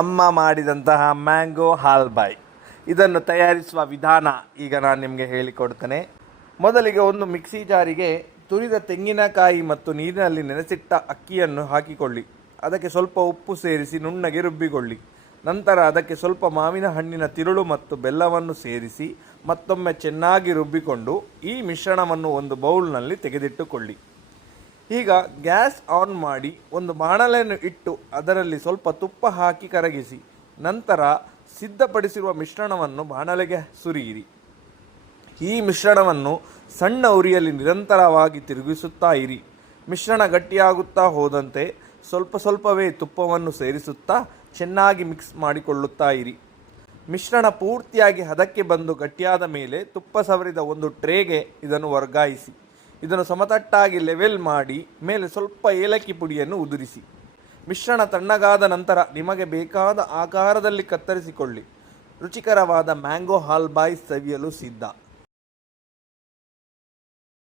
ಅಮ್ಮ ಮಾಡಿದಂತಹ ಮ್ಯಾಂಗೋ ಹಾಲ್ಬಾಯ್. ಇದನ್ನು ತಯಾರಿಸುವ ವಿಧಾನ ಈಗ ನಾನು ನಿಮಗೆ ಹೇಳಿಕೊಡ್ತೇನೆ. ಮೊದಲಿಗೆ ಒಂದು ಮಿಕ್ಸಿ ಜಾರಿಗೆ ತುರಿದ ತೆಂಗಿನಕಾಯಿ ಮತ್ತು ನೀರಿನಲ್ಲಿ ನೆನೆಸಿಟ್ಟ ಅಕ್ಕಿಯನ್ನು ಹಾಕಿಕೊಳ್ಳಿ. ಅದಕ್ಕೆ ಸ್ವಲ್ಪ ಉಪ್ಪು ಸೇರಿಸಿ ನುಣ್ಣಗೆ ರುಬ್ಬಿಕೊಳ್ಳಿ. ನಂತರ ಅದಕ್ಕೆ ಸ್ವಲ್ಪ ಮಾವಿನ ಹಣ್ಣಿನ ತಿರುಳು ಮತ್ತು ಬೆಲ್ಲವನ್ನು ಸೇರಿಸಿ ಮತ್ತೊಮ್ಮೆ ಚೆನ್ನಾಗಿ ರುಬ್ಬಿಕೊಂಡು ಈ ಮಿಶ್ರಣವನ್ನು ಒಂದು ಬೌಲ್ನಲ್ಲಿ ತೆಗೆದಿಟ್ಟುಕೊಳ್ಳಿ. ಈಗ ಗ್ಯಾಸ್ ಆನ್ ಮಾಡಿ ಒಂದು ಬಾಣಲೆಯನ್ನು ಇಟ್ಟು ಅದರಲ್ಲಿ ಸ್ವಲ್ಪ ತುಪ್ಪ ಹಾಕಿ ಕರಗಿಸಿ. ನಂತರ ಸಿದ್ಧಪಡಿಸಿರುವ ಮಿಶ್ರಣವನ್ನು ಬಾಣಲೆಗೆ ಸುರಿಯಿರಿ. ಈ ಮಿಶ್ರಣವನ್ನು ಸಣ್ಣ ಉರಿಯಲ್ಲಿ ನಿರಂತರವಾಗಿ ತಿರುಗಿಸುತ್ತಾ ಇರಿ. ಮಿಶ್ರಣ ಗಟ್ಟಿಯಾಗುತ್ತಾ ಹೋದಂತೆ ಸ್ವಲ್ಪ ಸ್ವಲ್ಪವೇ ತುಪ್ಪವನ್ನು ಸೇರಿಸುತ್ತಾ ಚೆನ್ನಾಗಿ ಮಿಕ್ಸ್ ಮಾಡಿಕೊಳ್ಳುತ್ತಾ ಇರಿ. ಮಿಶ್ರಣ ಪೂರ್ತಿಯಾಗಿ ಹದಕ್ಕೆ ಬಂದು ಗಟ್ಟಿಯಾದ ಮೇಲೆ ತುಪ್ಪ ಸವರಿದ ಒಂದು ಟ್ರೇಗೆ ಇದನ್ನು ವರ್ಗಾಯಿಸಿ. ಇದನ್ನು ಸಮತಟ್ಟಾಗಿ ಲೆವೆಲ್ ಮಾಡಿ ಮೇಲೆ ಸ್ವಲ್ಪ ಏಲಕ್ಕಿ ಪುಡಿಯನ್ನು ಉದುರಿಸಿ. ಮಿಶ್ರಣ ತಣ್ಣಗಾದ ನಂತರ ನಿಮಗೆ ಬೇಕಾದ ಆಕಾರದಲ್ಲಿ ಕತ್ತರಿಸಿಕೊಳ್ಳಿ. ರುಚಿಕರವಾದ ಮ್ಯಾಂಗೋ ಹಾಲ್ಬಾಯ್ ಸವಿಯಲು ಸಿದ್ಧ.